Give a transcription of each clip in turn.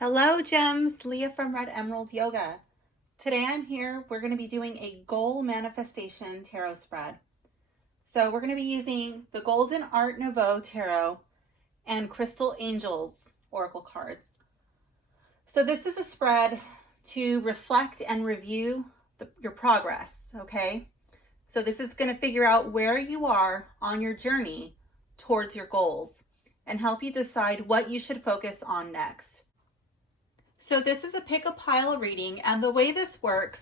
Hello, Gems. Leah from Red Emerald Yoga. Today I'm here. We're going to be doing a goal manifestation tarot spread. So we're going to be using the Golden Art Nouveau Tarot and Crystal Angels Oracle cards. So this is a spread to reflect and review your progress, okay? So this is going to figure out where you are on your journey towards your goals and help you decide what you should focus on next. So this is a pick a pile reading, and the way this works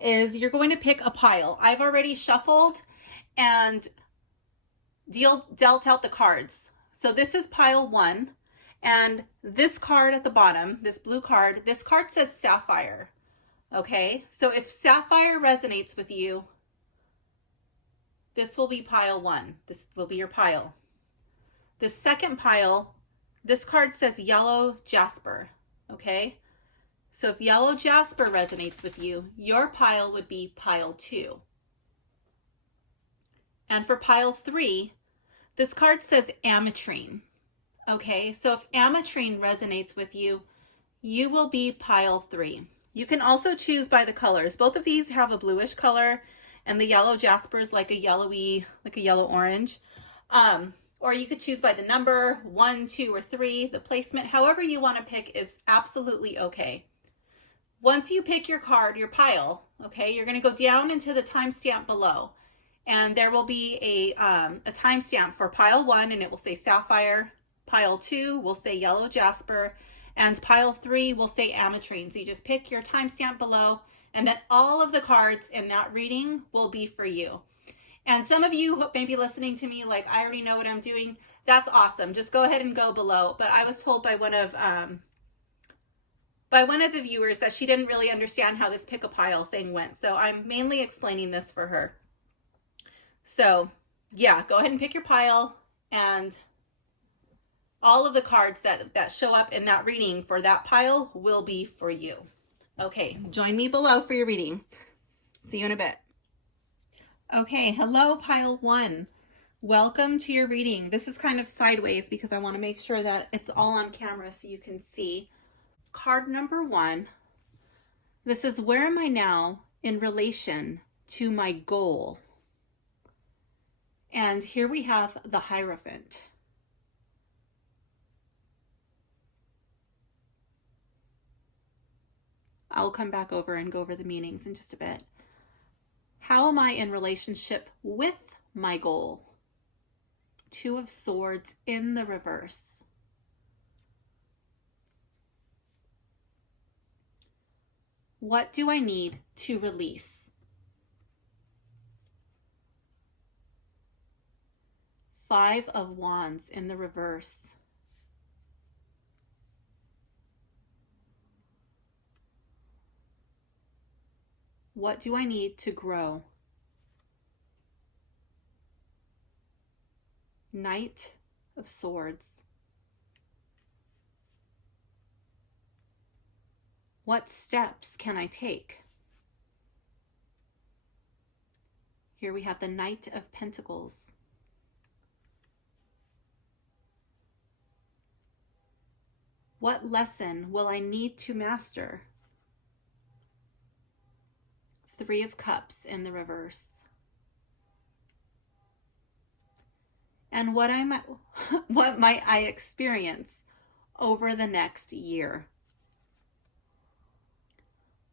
is you're going to pick a pile. I've already shuffled and dealt out the cards. So this is pile 1, and this card at the bottom, this blue card, this card says Sapphire. Okay, so if Sapphire resonates with you, this will be pile 1. This will be your pile. The second pile, this card says Yellow Jasper. Okay, so if Yellow Jasper resonates with you, your pile would be pile 2. And for pile 3, this card says Ametrine. Okay, so if Ametrine resonates with you, you will be pile 3. You can also choose by the colors. Both of these have a bluish color, and the Yellow Jasper is like a yellowy, like a yellow orange. Or you could choose by the number 1, 2, or 3. The placement, however you want to pick, is absolutely okay. Once you pick your card, your pile, okay, you're going to go down into the timestamp below. And there will be a timestamp for pile 1, and it will say Sapphire. Pile 2 will say Yellow Jasper. And pile 3 will say Ametrine. So you just pick your timestamp below, and then all of the cards in that reading will be for you. And some of you may be listening to me like, I already know what I'm doing. That's awesome. Just go ahead and go below. But I was told by one of the viewers that she didn't really understand how this pick a pile thing went. So I'm mainly explaining this for her. So yeah, go ahead and pick your pile, and all of the cards that show up in that reading for that pile will be for you. Okay, join me below for your reading. See you in a bit. Okay, hello pile 1. Welcome to your reading. This is kind of sideways because I want to make sure that it's all on camera so you can see. Card number 1. This is where am I now in relation to my goal? And here we have the Hierophant. I'll come back over and go over the meanings in just a bit. How am I in relationship with my goal? 2 of Swords in the reverse. What do I need to release? 5 of Wands in the reverse. What do I need to grow? Knight of Swords. What steps can I take? Here we have the Knight of Pentacles. What lesson will I need to master? 3 of Cups in the reverse. And what might I experience over the next year?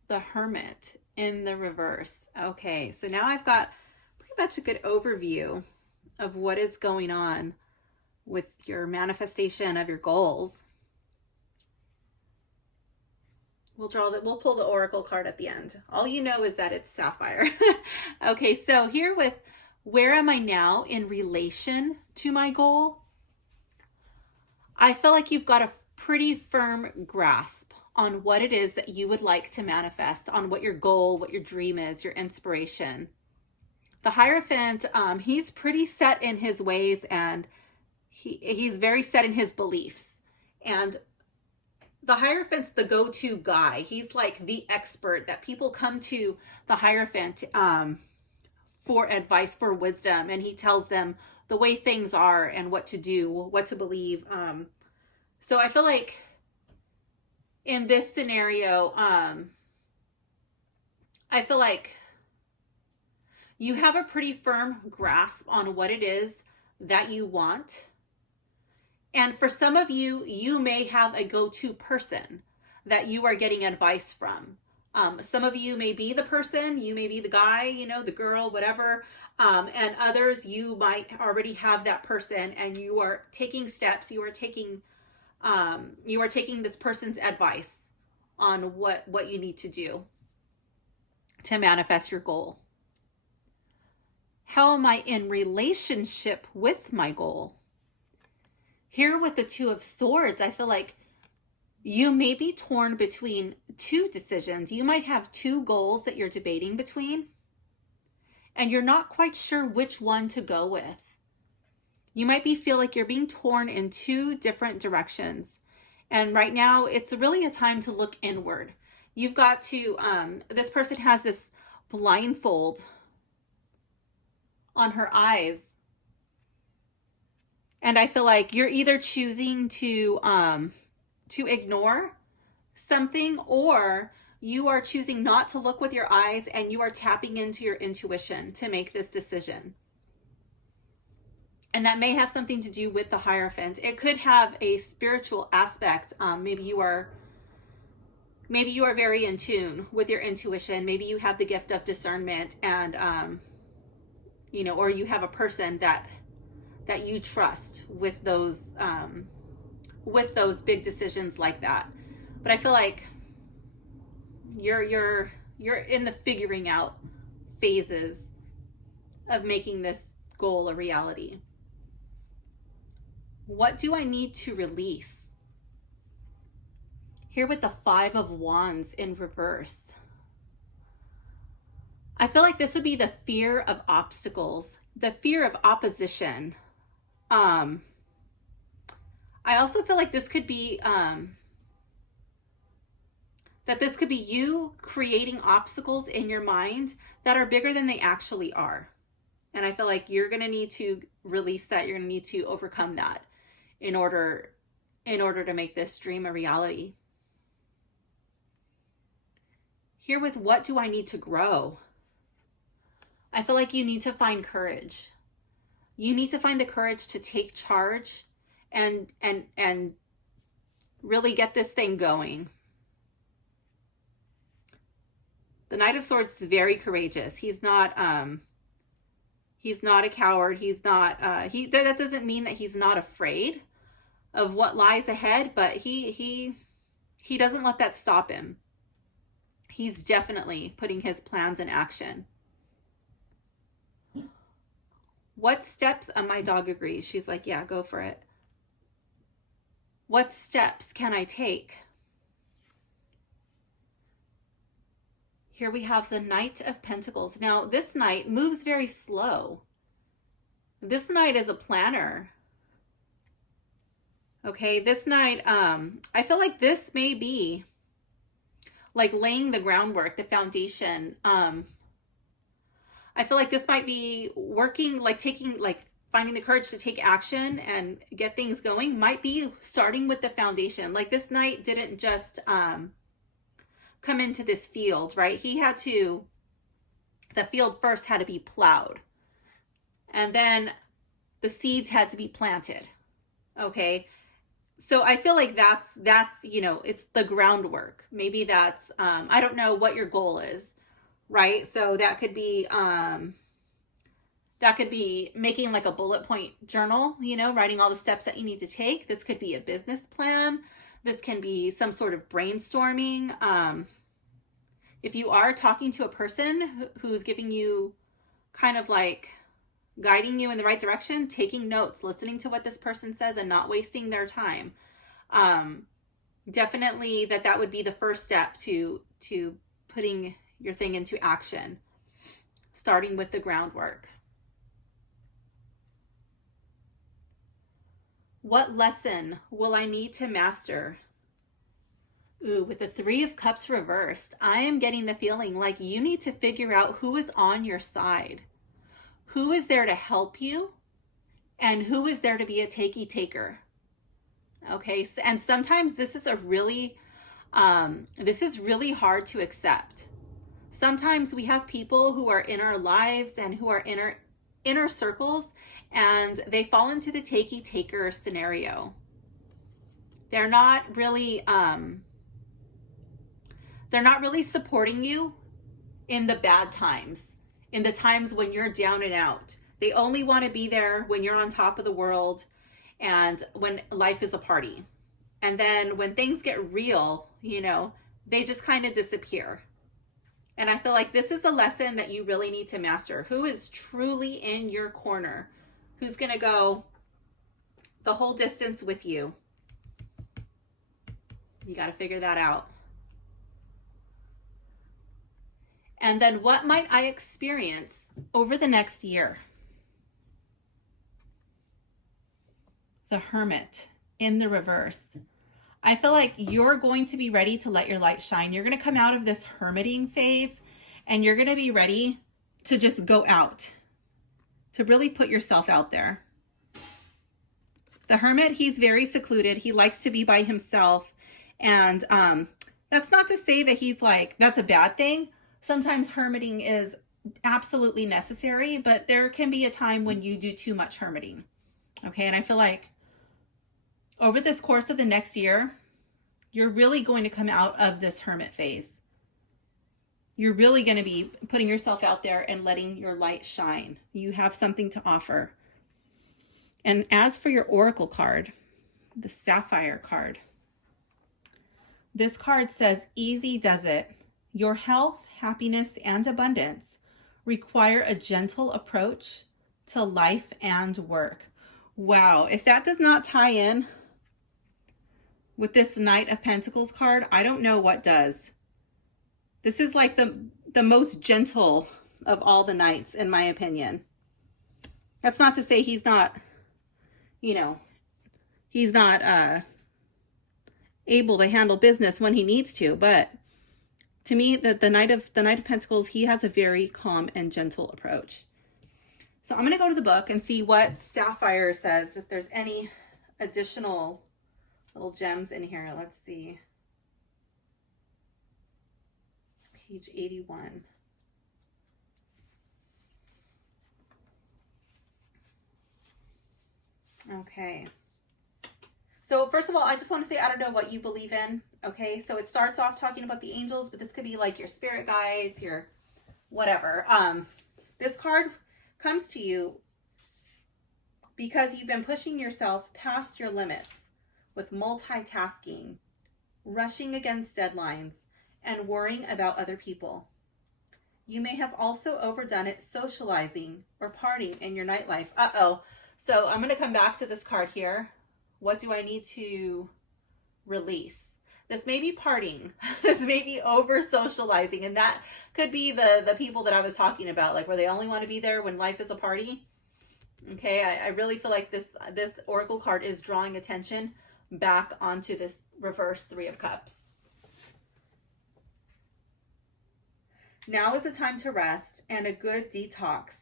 The Hermit in the reverse. Okay, so now I've got pretty much a good overview of what is going on with your manifestation of your goals. We'll pull the Oracle card at the end. All you know is that it's Sapphire. Okay, so here with where am I now in relation to my goal? I feel like you've got a pretty firm grasp on what it is that you would like to manifest, on what your goal, what your dream is, your inspiration. The Hierophant, he's pretty set in his ways, and he's very set in his beliefs. And the Hierophant's the go-to guy. He's like the expert that people come to the Hierophant for advice, for wisdom, and he tells them the way things are and what to do, what to believe. So I feel like in this scenario, I feel like you have a pretty firm grasp on what it is that you want. And for some of you, you may have a go-to person that you are getting advice from. Some of you may be the person, you may be the guy, you know, the girl, whatever. And others, you might already have that person and you are taking steps, you are taking this person's advice on what you need to do to manifest your goal. How am I in relationship with my goal? Here with the Two of Swords, I feel like you may be torn between two decisions. You might have two goals that you're debating between, and you're not quite sure which one to go with. You might feel like you're being torn in two different directions. And right now, it's really a time to look inward. You've got to, this person has this blindfold on her eyes. And I feel like you're either choosing to ignore something, or you are choosing not to look with your eyes and you are tapping into your intuition to make this decision. And that may have something to do with the Hierophant. It could have a spiritual aspect. Maybe you are very in tune with your intuition. Maybe you have the gift of discernment, and you know, or you have a person that you trust with those big decisions like that. But I feel like you're in the figuring out phases of making this goal a reality. What do I need to release? Here with the Five of Wands in reverse. I feel like this would be the fear of obstacles, the fear of opposition. I also feel like this could be you creating obstacles in your mind that are bigger than they actually are. And I feel like you're going to need to release that. You're going to need to overcome that in order to make this dream a reality. Here with what do I need to grow? I feel like you need to find courage. You need to find the courage to take charge and really get this thing going. The Knight of Swords is very courageous. He's not a coward. He's not that doesn't mean that he's not afraid of what lies ahead, but he doesn't let that stop him. He's definitely putting his plans in action. What steps? My dog agrees. She's like, yeah, go for it. What steps can I take? Here we have the Knight of Pentacles. Now, this knight moves very slow. This knight is a planner. Okay, this knight, I feel like this may be like laying the groundwork, the foundation. I feel like this might be working, like finding the courage to take action and get things going, might be starting with the foundation. Like this knight didn't just come into this field, right? The field first had to be plowed. And then the seeds had to be planted. Okay. So I feel like that's, you know, it's the groundwork. Maybe that's, I don't know what your goal is, right? So that could be making like a bullet point journal, you know, writing all the steps that you need to take. This could be a business plan. This can be some sort of brainstorming. If you are talking to a person who's giving you kind of like guiding you in the right direction, taking notes, listening to what this person says and not wasting their time. Definitely that would be the first step to putting your thing into action, starting with the groundwork. What lesson will I need to master? Ooh, with the Three of Cups reversed, I am getting the feeling like you need to figure out who is on your side. Who is there to help you? And who is there to be a takey taker? Okay, and sometimes this is a really This is really hard to accept. Sometimes we have people who are in our lives and who are in our inner circles, and they fall into the takey-taker scenario. They're not really supporting you in the bad times, in the times when you're down and out. They only want to be there when you're on top of the world and when life is a party. And then when things get real, you know, they just kind of disappear. And I feel like this is a lesson that you really need to master. Who is truly in your corner? Who's going to go the whole distance with you? You got to figure that out. And then what might I experience over the next year? The Hermit in the reverse. I feel like you're going to be ready to let your light shine. You're going to come out of this hermiting phase and you're going to be ready to just go out, to really put yourself out there. The Hermit, he's very secluded. He likes to be by himself. And that's not to say that he's like, that's a bad thing. Sometimes hermiting is absolutely necessary, but there can be a time when you do too much hermiting. Okay, and I feel like over this course of the next year, you're really going to come out of this hermit phase. You're really going to be putting yourself out there and letting your light shine. You have something to offer. And as for your oracle card, the Sapphire card, this card says, easy does it. Your health, happiness, and abundance require a gentle approach to life and work. Wow, if that does not tie in with this Knight of Pentacles card, I don't know what does. This is like the most gentle of all the knights, in my opinion. That's not to say he's not, you know, he's not able to handle business when he needs to, but to me, the Knight of Pentacles, he has a very calm and gentle approach. So I'm going to go to the book and see what Sapphire says, if there's any additional little gems in here. Let's see. Page 81. Okay. So first of all, I just want to say, I don't know what you believe in. Okay. So it starts off talking about the angels, but this could be like your spirit guides, your whatever. This card comes to you because you've been pushing yourself past your limits with multitasking, rushing against deadlines, and worrying about other people. You may have also overdone it socializing or partying in your nightlife. Uh-oh. So I'm going to come back to this card here. What do I need to release? This may be partying. This may be over socializing. And that could be the people that I was talking about, like where they only want to be there when life is a party. Okay, I really feel like this Oracle card is drawing attention back onto this reverse Three of Cups. Now is the time to rest, and a good detox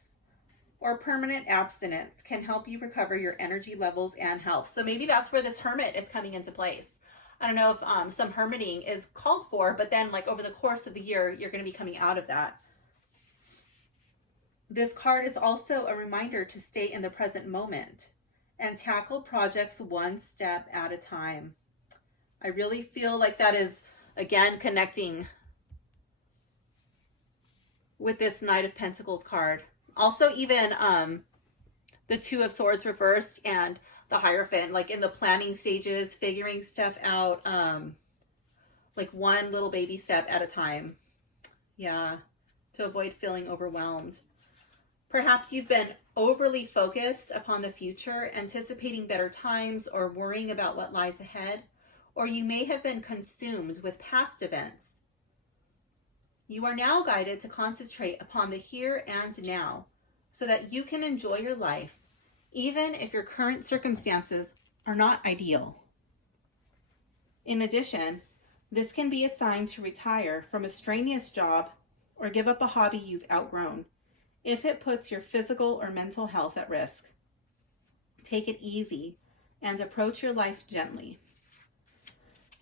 or permanent abstinence can help you recover your energy levels and health. So maybe that's where this Hermit is coming into place. I don't know if some hermiting is called for, but then like over the course of the year, you're going to be coming out of that. This card is also a reminder to stay in the present moment and tackle projects one step at a time. I really feel like that is, again, connecting with this Knight of Pentacles card. Also, even the Two of Swords reversed and the Hierophant, like in the planning stages, figuring stuff out, like one little baby step at a time. Yeah, to avoid feeling overwhelmed. Perhaps you've been overly focused upon the future, anticipating better times or worrying about what lies ahead, or you may have been consumed with past events. You are now guided to concentrate upon the here and now so that you can enjoy your life, even if your current circumstances are not ideal. In addition, this can be a sign to retire from a strenuous job or give up a hobby you've outgrown if it puts your physical or mental health at risk. Take it easy and approach your life gently.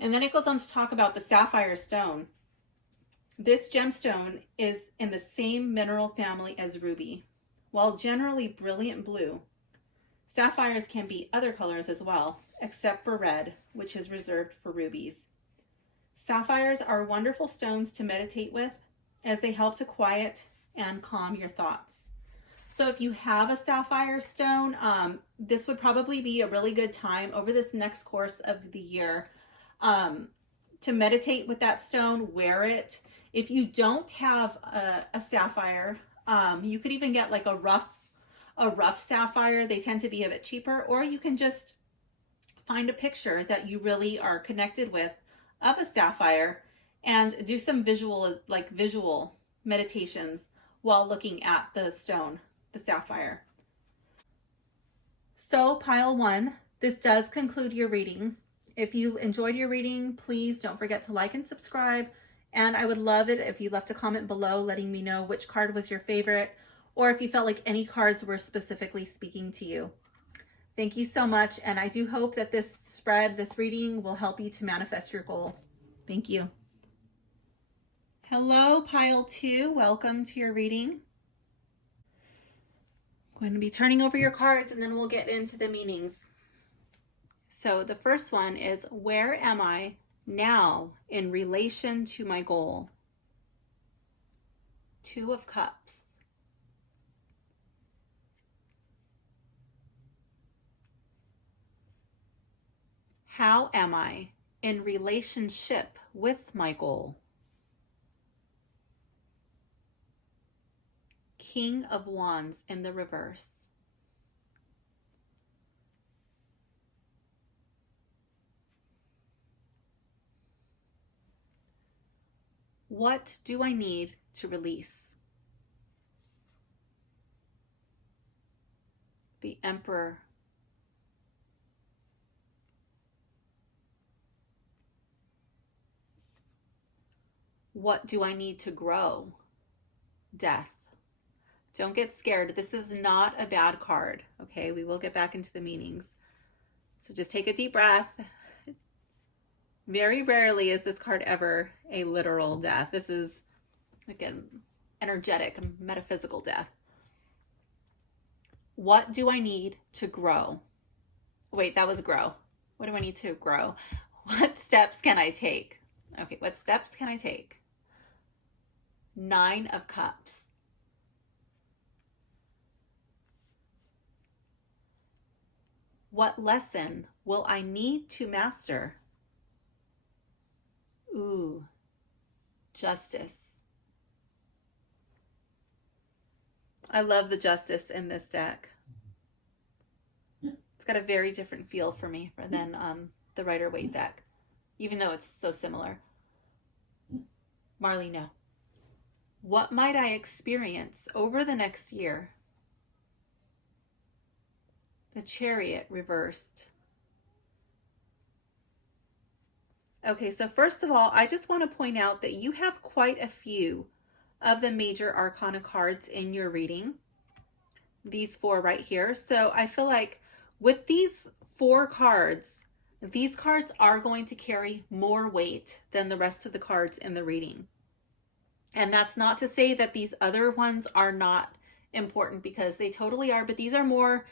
And then it goes on to talk about the sapphire stone. This gemstone is in the same mineral family as ruby. While generally brilliant blue, sapphires can be other colors as well, except for red, which is reserved for rubies. Sapphires are wonderful stones to meditate with, as they help to quiet and calm your thoughts. So if you have a sapphire stone, this would probably be a really good time over this next course of the year to meditate with that stone, wear it. If you don't have a sapphire, you could even get like a rough sapphire. They tend to be a bit cheaper, or you can just find a picture that you really are connected with of a sapphire and do some visual meditations while looking at the stone, the sapphire. So pile 1, this does conclude your reading. If you enjoyed your reading, please don't forget to like and subscribe. And I would love it if you left a comment below letting me know which card was your favorite, or if you felt like any cards were specifically speaking to you. Thank you so much, and I do hope that this reading will help you to manifest your goal. Thank you. Hello, pile 2. Welcome to your reading. I'm going to be turning over your cards, and then we'll get into the meanings. So the first one is, where am I now in relation to my goal? 2 of Cups. How am I in relationship with my goal? King of Wands in the reverse. What do I need to release? The Emperor. What do I need to grow? Death. Don't get scared. This is not a bad card, okay? We will get back into the meanings. So just take a deep breath. Very rarely is this card ever a literal death. This is like an energetic, metaphysical death. What do I need to grow? Wait, that was grow. What do I need to grow? What steps can I take? Okay, what steps can I take? 9 of Cups. What lesson will I need to master? Ooh, Justice. I love the Justice in this deck. It's got a very different feel for me than the Rider-Waite deck, even though it's so similar. Marley, no. What might I experience over the next year? The Chariot reversed. Okay, so first of all, I just want to point out that you have quite a few of the major arcana cards in your reading. These 4 right here. So I feel like with these 4 cards, these cards are going to carry more weight than the rest of the cards in the reading. And that's not to say that these other ones are not important, because they totally are, but these are more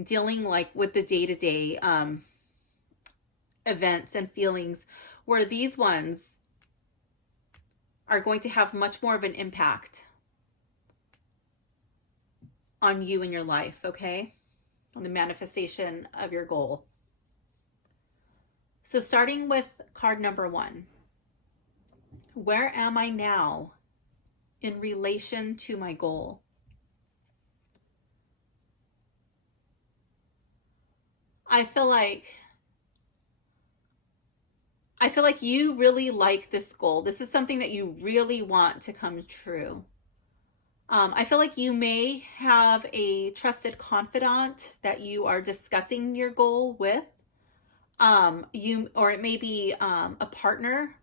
dealing like with the day-to-day events and feelings, where these ones are going to have much more of an impact on you and your life, okay? On the manifestation of your goal. So starting with card number 1, where am I now in relation to my goal? I feel like you really like this goal. This is something that you really want to come true. I feel like you may have a trusted confidant that you are discussing your goal with. Or it may be a partner,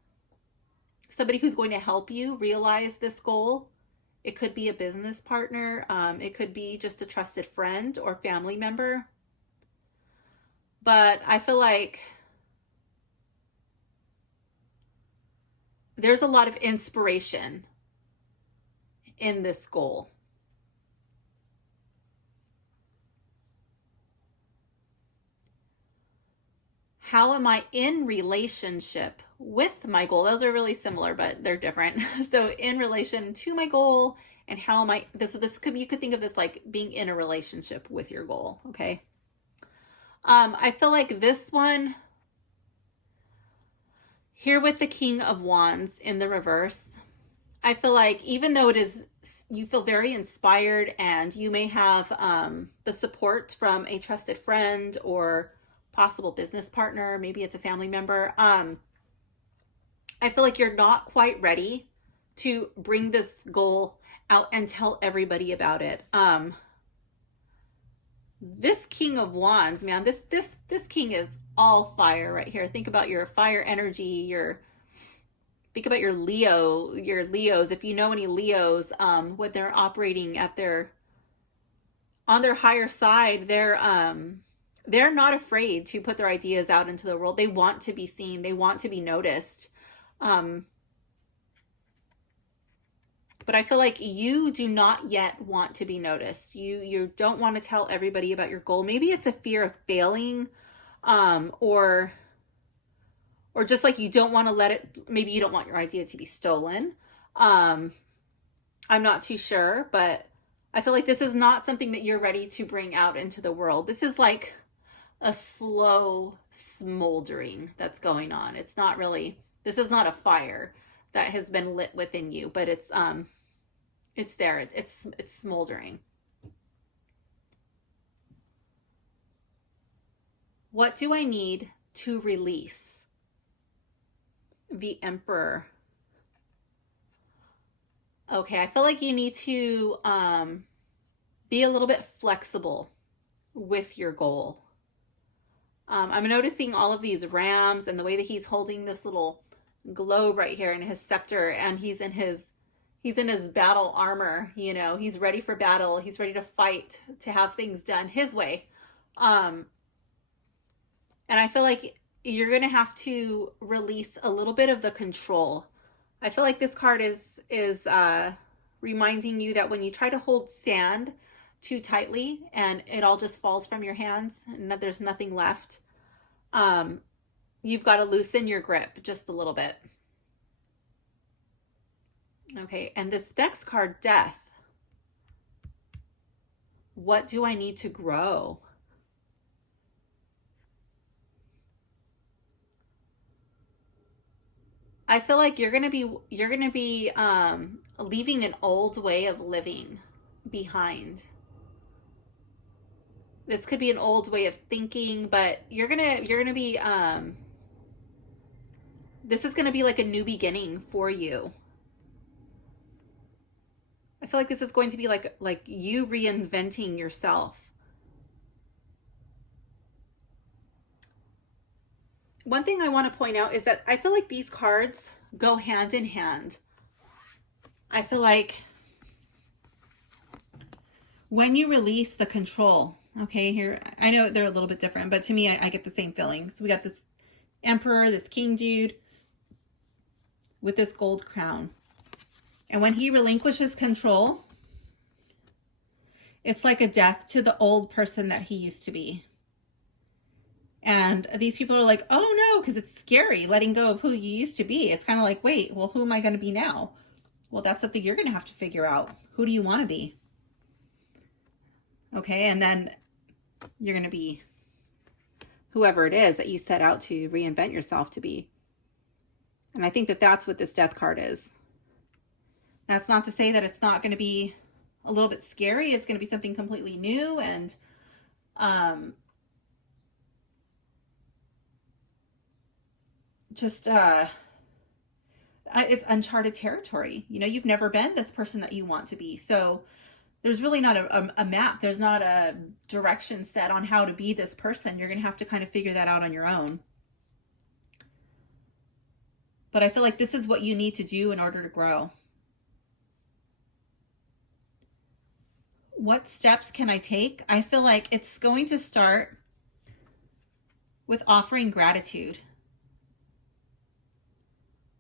somebody who's going to help you realize this goal. It could be a business partner. It could be just a trusted friend or family member. But I feel like there's a lot of inspiration in this goal. How am I in relationship with my goal? Those are really similar, but they're different. So in relation to my goal, and how am I, this could, you could think of this like being in a relationship with your goal. Okay. I feel like this one here with the King of Wands in the reverse, I feel like even though it is, you feel very inspired and you may have the support from a trusted friend or possible business partner, maybe it's a family member. I feel like you're not quite ready to bring this goal out and tell everybody about it. This King of Wands, man, this king is all fire right here. Think about your fire energy, think about your Leos. If you know any Leos, when they're operating at on their higher side, they're not afraid to put their ideas out into the world. They want to be seen. They want to be noticed. But I feel like you do not yet want to be noticed. You don't want to tell everybody about your goal. Maybe it's a fear of failing, or just like you don't want to let it, maybe you don't want your idea to be stolen. I'm not too sure, but I feel like this is not something that you're ready to bring out into the world. This is like a slow smoldering that's going on. It's not really, this is not a fire that has been lit within you, but it's there. It's smoldering. What do I need to release? The Emperor. Okay, I feel like you need to be a little bit flexible with your goal. I'm noticing all of these rams and the way that he's holding this little globe right here in his scepter, and he's in his battle armor. You know, he's ready for battle. He's ready to fight, to have things done his way. And I feel like you're going to have to release a little bit of the control. I feel like this card is reminding you that when you try to hold sand too tightly and it all just falls from your hands and there's nothing left, you've got to loosen your grip just a little bit. Okay, and this next card, Death. What do I need to grow? I feel like you're gonna be leaving an old way of living behind. This could be an old way of thinking, but you're gonna be this is gonna be like a new beginning for you. I feel like this is going to be like you reinventing yourself. One thing I want to point out is that I feel like these cards go hand in hand. I feel like when you release the control, okay, here, I know they're a little bit different, but to me, I get the same feeling. So we got this Emperor, this King dude with this gold crown. And when he relinquishes control, it's like a death to the old person that he used to be. And these people are like, oh no, because it's scary letting go of who you used to be. It's kind of like, wait, well, who am I going to be now? Well, that's something you're going to have to figure out. Who do you want to be? Okay, and then you're going to be whoever it is that you set out to reinvent yourself to be. And I think that that's what this Death card is. That's not to say that it's not going to be a little bit scary. It's going to be something completely new, and it's uncharted territory. You know, you've never been this person that you want to be. So there's really not a map. There's not a direction set on how to be this person. You're going to have to kind of figure that out on your own. But I feel like this is what you need to do in order to grow. What steps can I take? I feel like it's going to start with offering gratitude.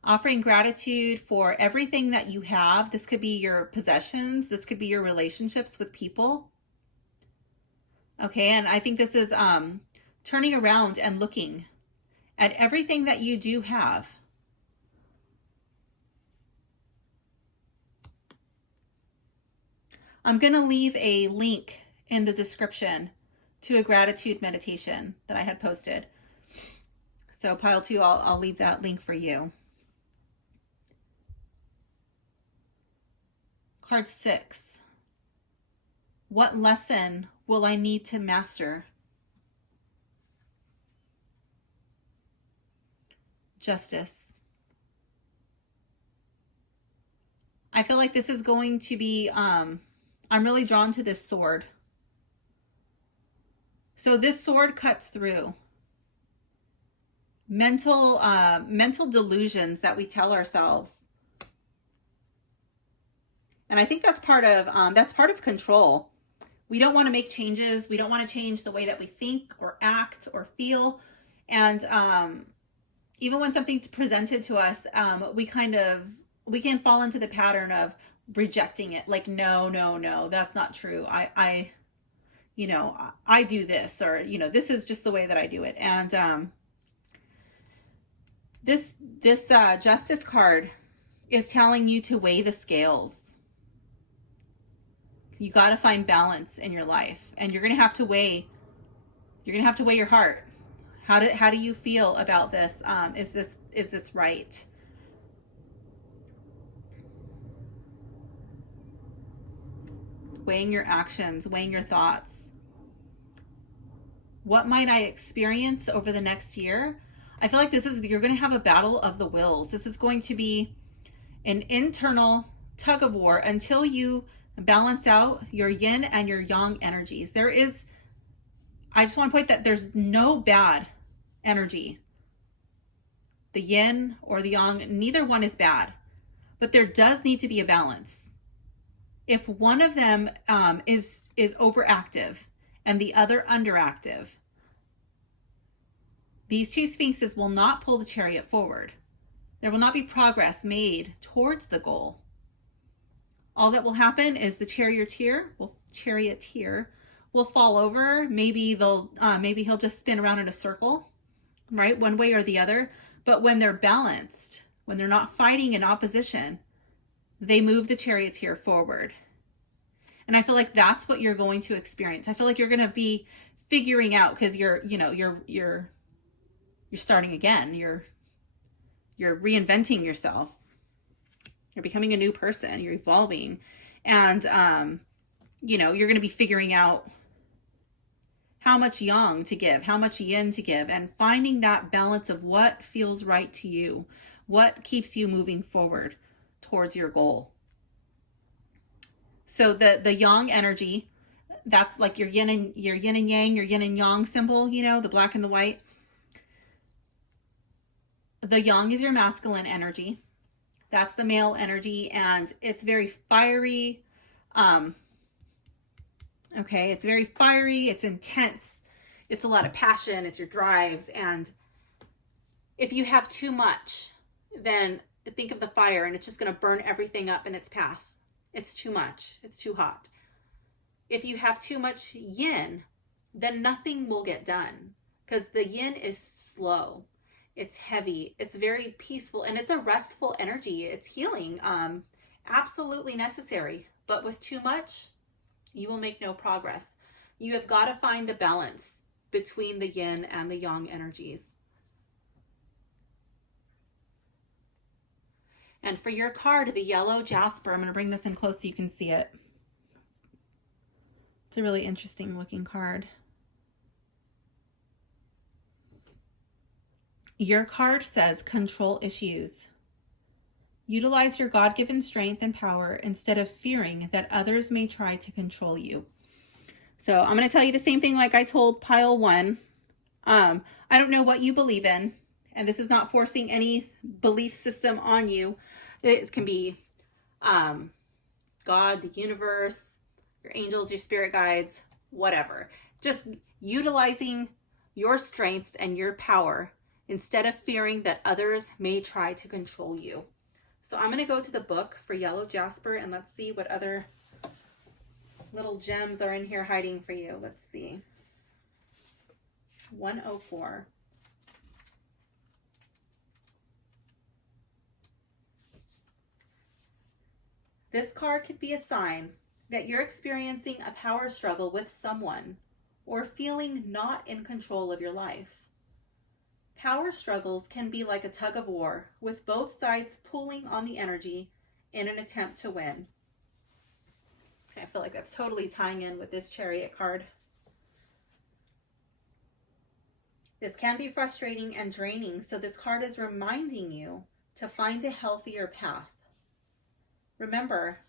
Offering gratitude for everything that you have. This could be your possessions. This could be your relationships with people. Okay, and I think this is turning around and looking at everything that you do have. I'm going to leave a link in the description to a gratitude meditation that I had posted. So pile 2, I'll leave that link for you. Card 6. What lesson will I need to master? Justice. I feel like this is going to be, I'm really drawn to this sword. So this sword cuts through mental delusions that we tell ourselves. And I think that's part of control. We don't want to make changes. We don't want to change the way that we think or act or feel. And even when something's presented to us, we can fall into the pattern of rejecting it. Like, no, that's not true. I do this, or, this is just the way that I do it. And this Justice card is telling you to weigh the scales. You got to find balance in your life, and you're going to have to weigh your heart. How do you feel about this? Is this right? Weighing your actions, weighing your thoughts. What might I experience over the next year? I feel like you're going to have a battle of the wills. This is going to be an internal tug of war until you balance out your yin and your yang energies. I just want to point that there's no bad energy. The yin or the yang, neither one is bad, but there does need to be a balance. If one of them is overactive and the other underactive, these two sphinxes will not pull the chariot forward. There will not be progress made towards the goal. All that will happen is the charioteer will fall over. Maybe he'll just spin around in a circle, right? One way or the other. But when they're balanced, when they're not fighting in opposition, they move the charioteer forward. And I feel like that's what you're going to experience. I feel like you're going to be figuring out, because you're starting again. You're reinventing yourself. You're becoming a new person. You're evolving. And, you're going to be figuring out how much yang to give, how much yin to give, and finding that balance of what feels right to you, what keeps you moving forward towards your goal. So the yang energy, that's like your yin and yang, your yin and yang symbol, the black and the white. The yang is your masculine energy. That's the male energy, and it's very fiery. It's very fiery. It's intense. It's a lot of passion. It's your drives. And if you have too much, then think of the fire, and it's just going to burn everything up in its path. It's too much. It's too hot. If you have too much yin, then nothing will get done, because the yin is slow. It's heavy. It's very peaceful, and it's a restful energy. It's healing. Absolutely necessary. But with too much, you will make no progress. You have got to find the balance between the yin and the yang energies. And for your card, the yellow Jasper, I'm going to bring this in close so you can see it. It's a really interesting looking card. Your card says control issues. Utilize your God-given strength and power instead of fearing that others may try to control you. So I'm going to tell you the same thing like I told pile 1. I don't know what you believe in, and this is not forcing any belief system on you. It can be God, the universe, your angels, your spirit guides, whatever. Just utilizing your strengths and your power instead of fearing that others may try to control you. So I'm going to go to the book for yellow jasper and let's see what other little gems are in here hiding for you. Let's see. 104. This card could be a sign that you're experiencing a power struggle with someone or feeling not in control of your life. Power struggles can be like a tug of war, with both sides pulling on the energy in an attempt to win. I feel like that's totally tying in with this Chariot card. This can be frustrating and draining, so this card is reminding you to find a healthier path. Remember,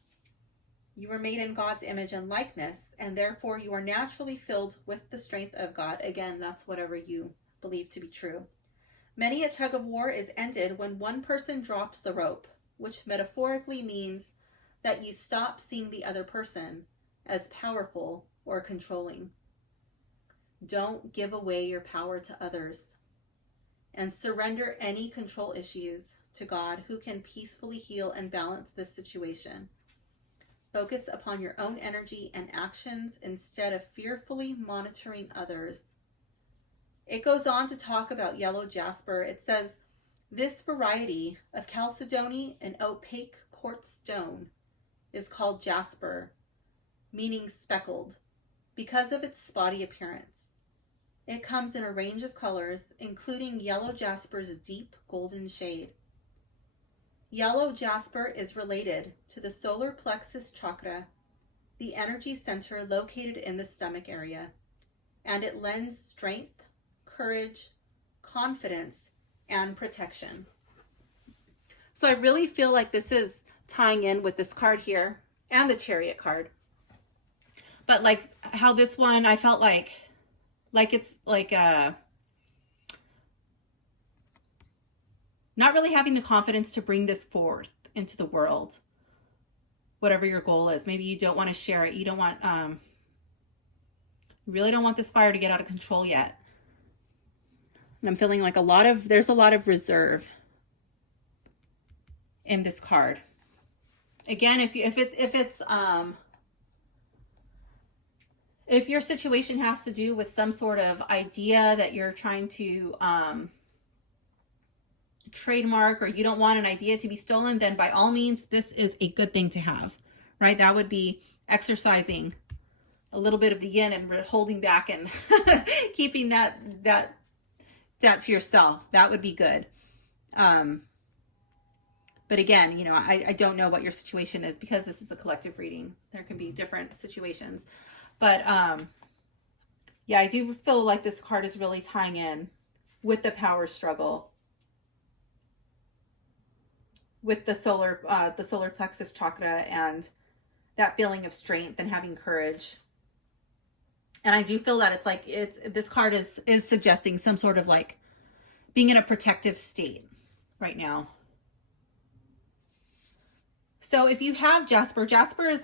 you were made in God's image and likeness, and therefore you are naturally filled with the strength of God. Again, that's whatever you believe to be true. Many a tug of war is ended when one person drops the rope, which metaphorically means that you stop seeing the other person as powerful or controlling. Don't give away your power to others, and surrender any control issues to God, who can peacefully heal and balance this situation. Focus upon your own energy and actions instead of fearfully monitoring others. It goes on to talk about yellow jasper. It says, this variety of chalcedony and opaque quartz stone is called jasper, meaning speckled, because of its spotty appearance. It comes in a range of colors, including yellow jasper's deep golden shade. Yellow jasper is related to the solar plexus chakra, the energy center located in the stomach area, and it lends strength, courage, confidence, and protection. So I really feel like this is tying in with this card here and the Chariot card. But like how this one, I felt like it's like not really having the confidence to bring this forth into the world, whatever your goal is. Maybe you don't want to share it. You don't want, really don't want this fire to get out of control yet. And I'm feeling like there's a lot of reserve in this card. Again, if your situation has to do with some sort of idea that you're trying to trademark, or you don't want an idea to be stolen, then by all means, this is a good thing to have, right? That would be exercising a little bit of the yin and holding back and keeping that to yourself. That would be good. But again, you know, I don't know what your situation is because this is a collective reading. There can be different situations. But yeah, I do feel like this card is really tying in with the power struggle, with the solar plexus chakra, and that feeling of strength and having courage. And I do feel that it's like this card is suggesting some sort of like being in a protective state right now. So if you have Jasper is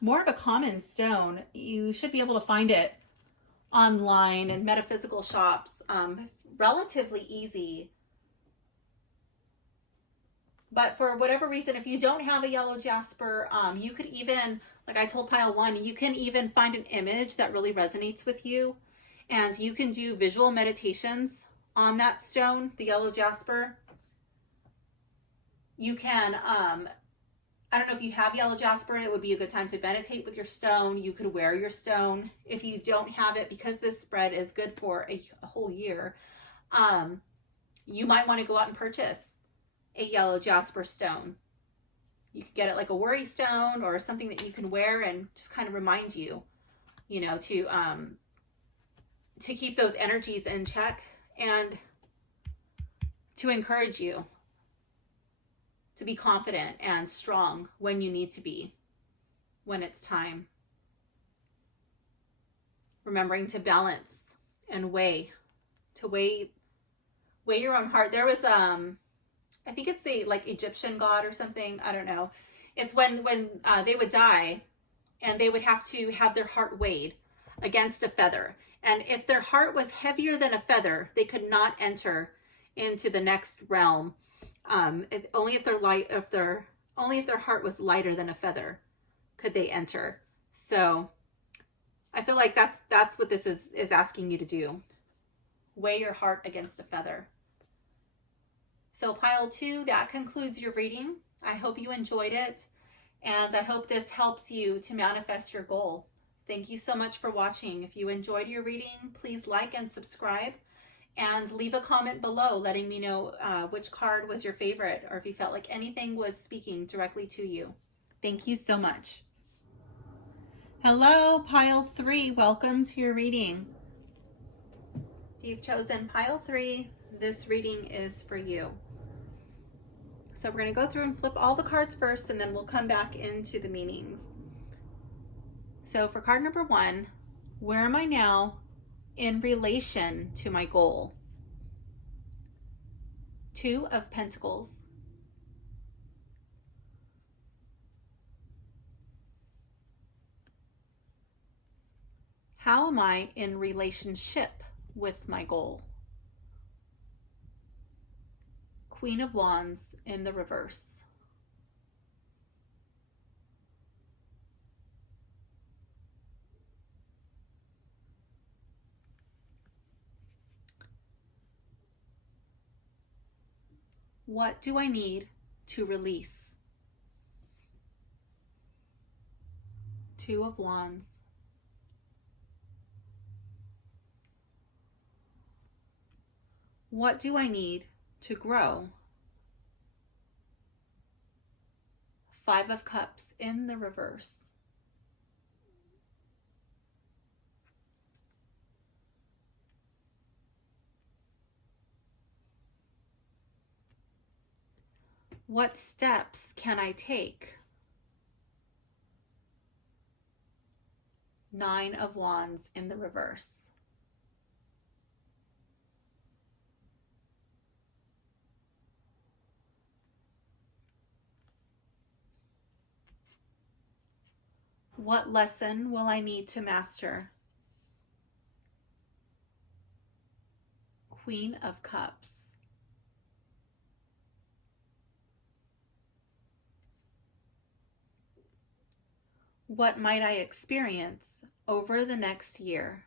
more of a common stone. You should be able to find it online and metaphysical shops, relatively easy. But for whatever reason, if you don't have a yellow jasper, you could even, like I told pile 1, you can even find an image that really resonates with you, and you can do visual meditations on that stone, the yellow jasper. You can, I don't know if you have yellow jasper, it would be a good time to meditate with your stone. You could wear your stone. If you don't have it, because this spread is good for a whole year, you might want to go out and purchase a yellow jasper stone. You could get it like a worry stone or something that you can wear and just kind of remind you, you know, to keep those energies in check and to encourage you to be confident and strong when you need to be, when it's time. Remembering to balance and weigh your own heart. There was I think it's the like Egyptian god or something. I don't know. It's when they would die and they would have to have their heart weighed against a feather. And if their heart was heavier than a feather, they could not enter into the next realm. Only if their heart was lighter than a feather could they enter. So I feel like that's what this is asking you to do. Weigh your heart against a feather. So pile 2, that concludes your reading. I hope you enjoyed it, and I hope this helps you to manifest your goal. Thank you so much for watching. If you enjoyed your reading, please like and subscribe, and leave a comment below letting me know which card was your favorite, or if you felt like anything was speaking directly to you. Thank you so much. Hello, pile 3. Welcome to your reading. If you've chosen pile 3, this reading is for you. So we're going to go through and flip all the cards first, and then we'll come back into the meanings. So for card number 1, where am I now in relation to my goal? 2 of Pentacles. How am I in relationship with my goal? Queen of Wands in the reverse. What do I need to release? 2 of Wands. What do I need to grow? 5 of Cups in the reverse. What steps can I take? 9 of Wands in the reverse. What lesson will I need to master? Queen of Cups. What might I experience over the next year?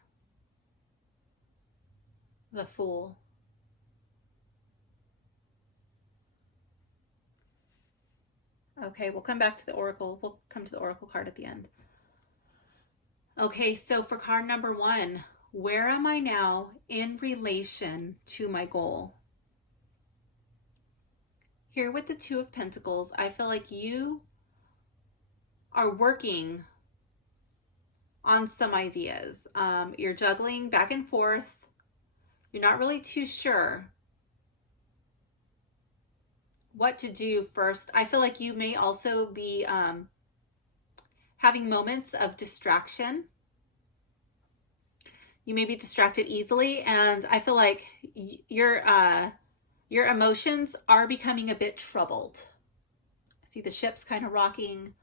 The Fool. Okay, we'll come back to the Oracle. We'll come to the Oracle card at the end. Okay, so for card number 1, where am I now in relation to my goal? Here with the 2 of Pentacles, I feel like you are working on some ideas. You're juggling back and forth. You're not really too sure what to do first. I feel like you may also be having moments of distraction. You may be distracted easily, and I feel like your emotions are becoming a bit troubled. I see the ship's kind of rocking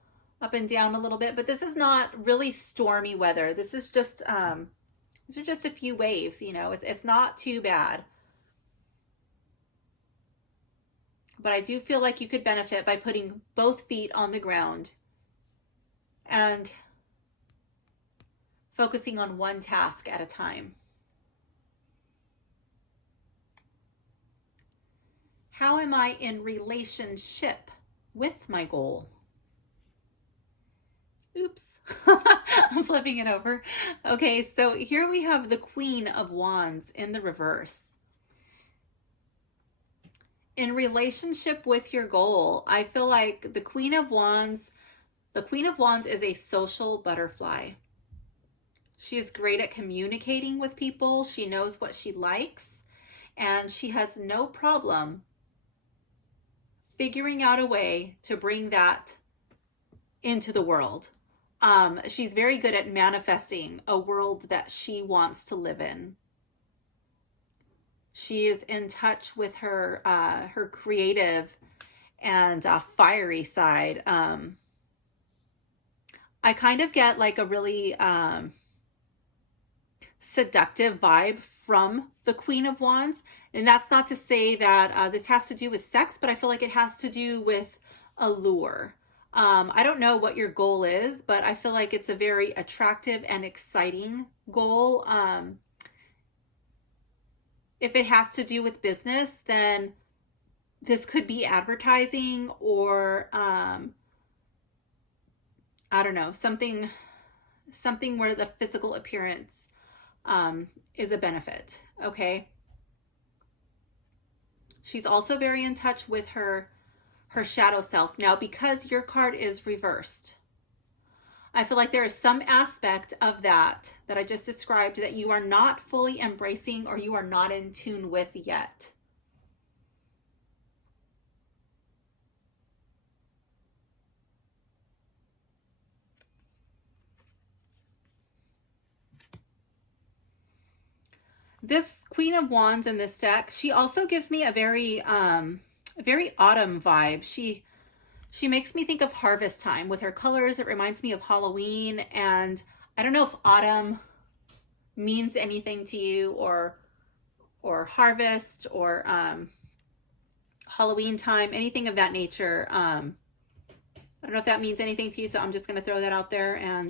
up and down a little bit, but this is not really stormy weather. This is just these are just a few waves, you know. It's not too bad. But I do feel like you could benefit by putting both feet on the ground and focusing on one task at a time. How am I in relationship with my goal? Oops, I'm flipping it over. Okay, so here we have the Queen of Wands in the reverse. In relationship with your goal, I feel like the Queen of Wands is a social butterfly. She is great at communicating with people. She knows what she likes, and she has no problem figuring out a way to bring that into the world. She's very good at manifesting a world that she wants to live in. She is in touch with her creative and fiery side. I kind of get like a really seductive vibe from the Queen of Wands. And that's not to say that this has to do with sex, but I feel like it has to do with allure. I don't know what your goal is, but I feel like it's a very attractive and exciting goal. If it has to do with business, then this could be advertising or I don't know, something where the physical appearance is a benefit. Okay. She's also very in touch with her shadow self. Now, because your card is reversed, I feel like there is some aspect of that I just described that you are not fully embracing or you are not in tune with yet. This Queen of Wands in this deck, she also gives me a very autumn vibe. She makes me think of harvest time with her colors. It reminds me of Halloween, and I don't know if autumn means anything to you, or harvest, or Halloween time, anything of that nature. I don't know if that means anything to you, so I'm just going to throw that out there, and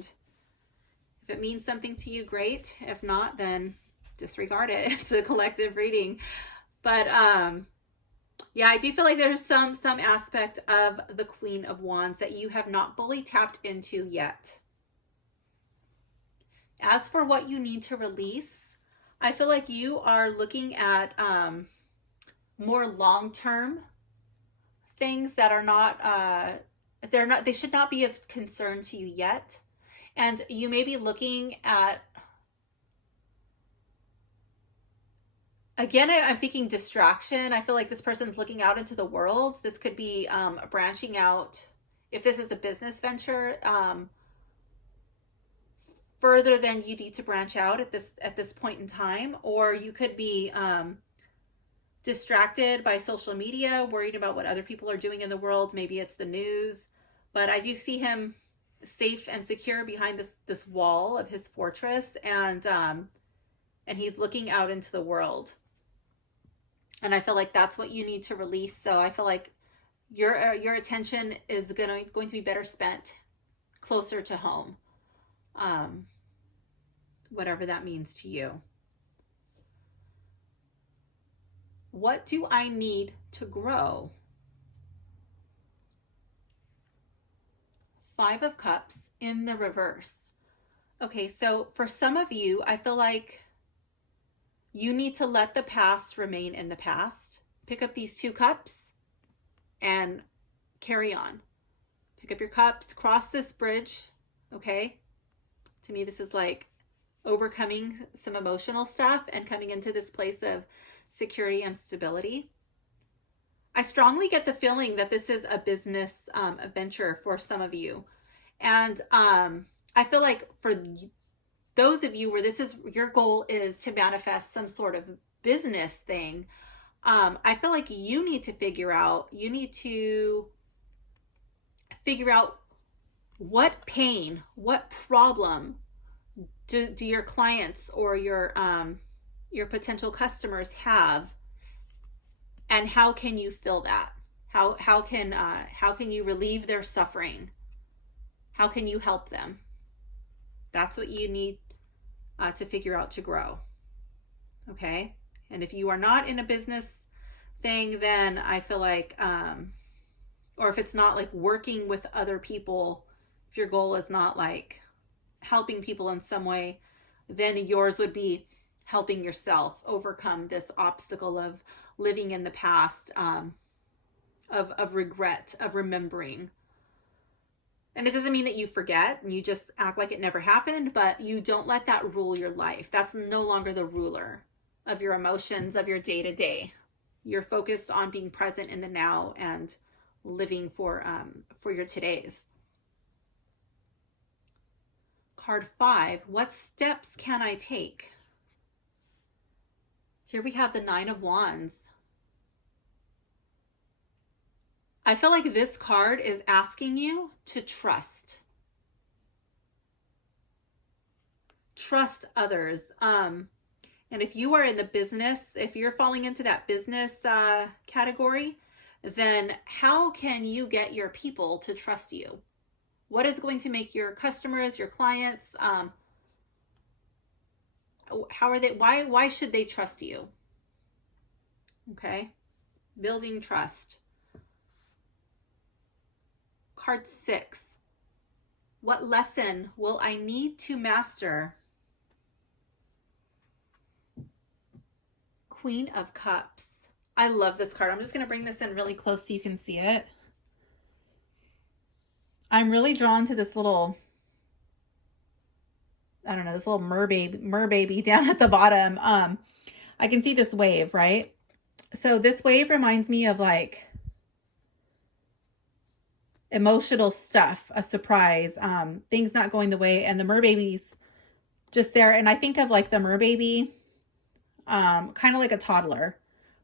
if it means something to you, great. If not, then disregard it. It's a collective reading. But yeah, I do feel like there's some aspect of the Queen of Wands that you have not fully tapped into yet. As for what you need to release, I feel like you are looking at more long-term things that are not they should not be of concern to you yet. And you may be looking at, again, I'm thinking distraction. I feel like this person's looking out into the world. This could be branching out, if this is a business venture, further than you need to branch out at this point in time. Or you could be distracted by social media, worried about what other people are doing in the world. Maybe it's the news. But I do see him safe and secure behind this wall of his fortress, and he's looking out into the world. And I feel like that's what you need to release. So I feel like your attention is going to be better spent closer to home, whatever that means to you. What do I need to grow? Five of Cups in the reverse. Okay, so for some of you, I feel like you need to let the past remain in the past. Pick up these two cups and carry on. Pick up your cups, cross this bridge, okay? To me, this is like overcoming some emotional stuff and coming into this place of security and stability. I strongly get the feeling that this is a business venture for some of you. And I feel like for those of you where this is your goal is to manifest some sort of business thing, I feel like you need to figure out what pain, what problem do your clients or your potential customers have, and how can you fill that? How can you relieve their suffering? How can you help them? That's what you need to figure out to grow. Okay? And if you are not in a business thing, then I feel like, or if it's not like working with other people, if your goal is not like helping people in some way, then yours would be helping yourself overcome this obstacle of living in the past, of regret, of remembering. And it doesn't mean that you forget and you just act like it never happened, but you don't let that rule your life. That's no longer the ruler of your emotions, of your day-to-day. You're focused on being present in the now and living for your todays. Card 5, what steps can I take? Here we have the Nine of Wands. I feel like this card is asking you to trust. trust others. And if you are in the business, if you're falling into that business category, then how can you get your people to trust you? What is going to make your customers, your clients, how are they, why should they trust you? Okay. Building trust. Card 6. What lesson will I need to master? Queen of Cups. I love this card. I'm just going to bring this in really close so you can see it. I'm really drawn to this little, I don't know, this little merbaby down at the bottom. I can see this wave, right? So this wave reminds me of like emotional stuff, a surprise, things not going the way, and the merbaby's just there. And I think of like the merbaby, kind of like a toddler,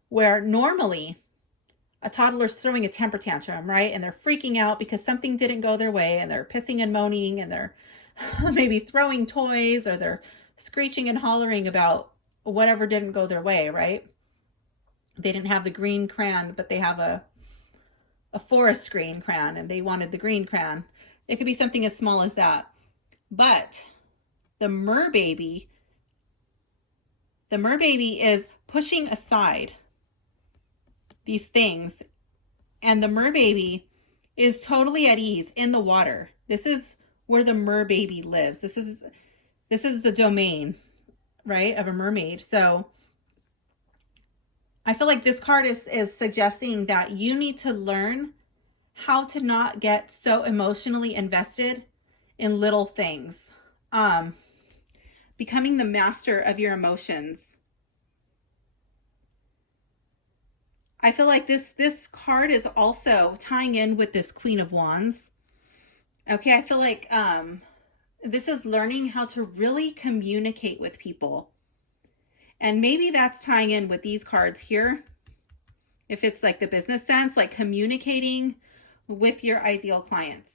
where normally a toddler's throwing a temper tantrum, right? And they're freaking out because something didn't go their way, and they're pissing and moaning, and they're maybe throwing toys, or they're screeching and hollering about whatever didn't go their way, right? They didn't have the green crayon, but they have a forest green crayon, and they wanted the green crayon. It could be something as small as that. But the merbaby is pushing aside these things, and the merbaby is totally at ease in the water. This is where the merbaby lives. This is the domain, right, of a mermaid. So I feel like this card is suggesting that you need to learn how to not get so emotionally invested in little things. Becoming the master of your emotions. I feel like this card is also tying in with this Queen of Wands. Okay, I feel like this is learning how to really communicate with people. And maybe that's tying in with these cards here. If it's like the business sense, like communicating with your ideal clients,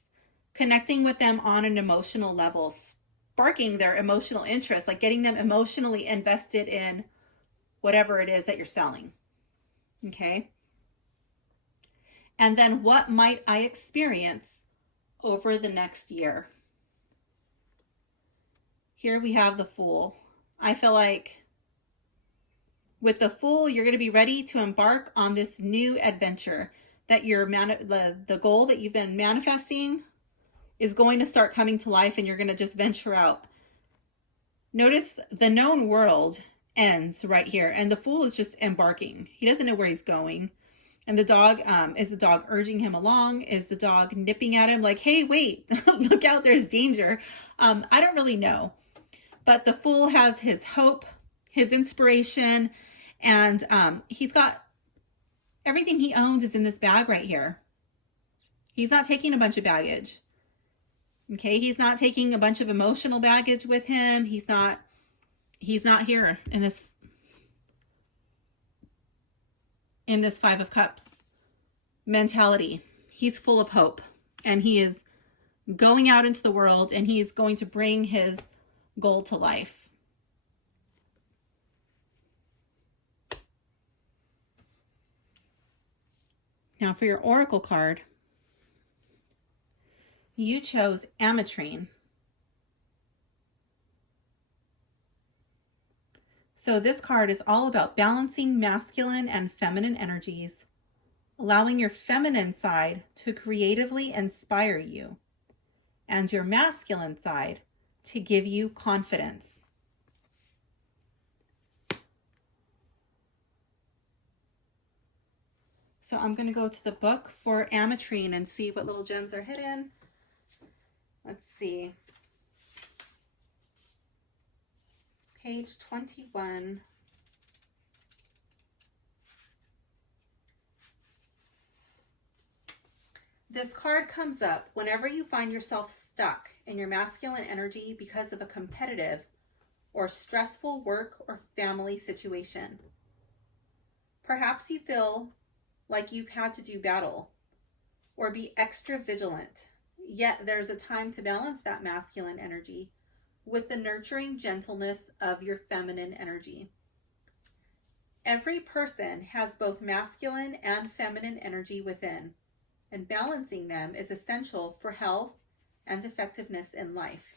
connecting with them on an emotional level, sparking their emotional interest, like getting them emotionally invested in whatever it is that you're selling. Okay. And then what might I experience over the next year? Here we have the Fool. I feel like with the Fool, you're going to be ready to embark on this new adventure that the goal that you've been manifesting is going to start coming to life, and you're going to just venture out. Notice the known world ends right here, and the Fool is just embarking. He doesn't know where he's going. And the dog, is the dog urging him along? Is the dog nipping at him like, hey, wait, look out, there's danger? I don't really know. But the Fool has his hope, his inspiration, and he's got everything he owns is in this bag right here. He's not taking a bunch of baggage. Okay, he's not taking a bunch of emotional baggage with him. He's not here in this Five of Cups mentality. He's full of hope, and he is going out into the world, and he is going to bring his goal to life. Now for your oracle card, you chose Ametrine. So this card is all about balancing masculine and feminine energies, allowing your feminine side to creatively inspire you, and your masculine side to give you confidence. So I'm going to go to the book for Ametrine and see what little gems are hidden. Let's see. Page 21. This card comes up whenever you find yourself stuck in your masculine energy because of a competitive or stressful work or family situation. Perhaps you feel like you've had to do battle or be extra vigilant, yet there's a time to balance that masculine energy with the nurturing gentleness of your feminine energy. Every person has both masculine and feminine energy within, and balancing them is essential for health and effectiveness in life.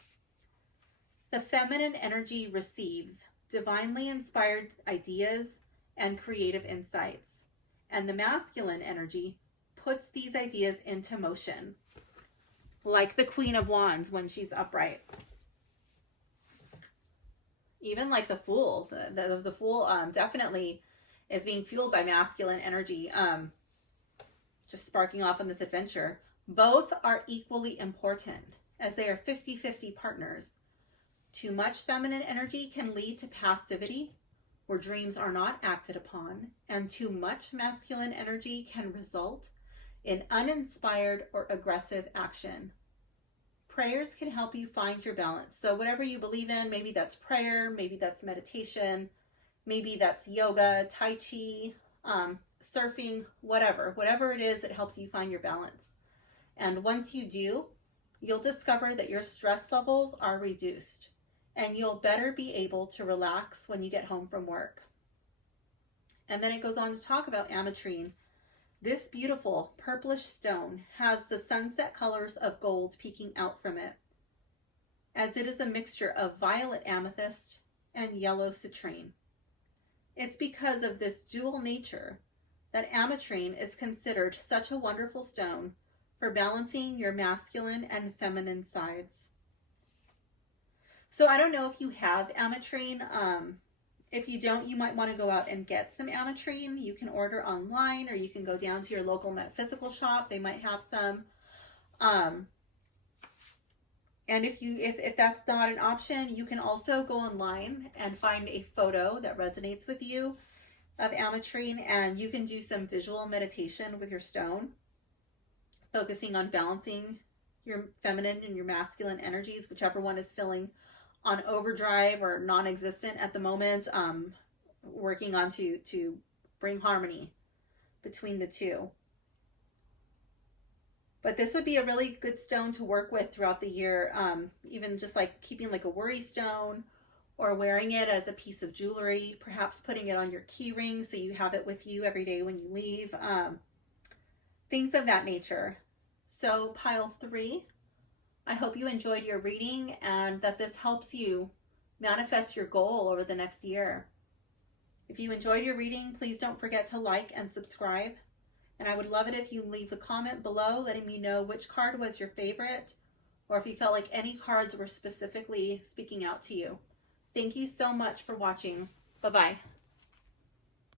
The feminine energy receives divinely inspired ideas and creative insights, and the masculine energy puts these ideas into motion, like the Queen of Wands when she's upright. Even like the Fool, the Fool definitely is being fueled by masculine energy, just sparking off on this adventure. Both are equally important as they are 50-50 partners. Too much feminine energy can lead to passivity, where dreams are not acted upon, and too much masculine energy can result in uninspired or aggressive action. Prayers can help you find your balance. So whatever you believe in, maybe that's prayer, maybe that's meditation, maybe that's yoga, tai chi, surfing, whatever it is that helps you find your balance. And once you do, you'll discover that your stress levels are reduced, and you'll better be able to relax when you get home from work. And then it goes on to talk about Ametrine. This beautiful purplish stone has the sunset colors of gold peeking out from it, as it is a mixture of violet amethyst and yellow citrine. It's because of this dual nature that Ametrine is considered such a wonderful stone for balancing your masculine and feminine sides. So I don't know if you have Ametrine. If you don't, you might want to go out and get some Ametrine. You can order online, or you can go down to your local metaphysical shop. They might have some. And if that's not an option, you can also go online and find a photo that resonates with you of Ametrine, and you can do some visual meditation with your stone, focusing on balancing your feminine and your masculine energies, whichever one is feeling on overdrive or non-existent at the moment, working on to bring harmony between the two. But this would be a really good stone to work with throughout the year, even just like keeping like a worry stone, or wearing it as a piece of jewelry, perhaps putting it on your key ring so you have it with you every day when you leave, things of that nature. So pile 3, I hope you enjoyed your reading and that this helps you manifest your goal over the next year. If you enjoyed your reading, please don't forget to like and subscribe. And I would love it if you leave a comment below letting me know which card was your favorite, or if you felt like any cards were specifically speaking out to you. Thank you so much for watching. Bye-bye.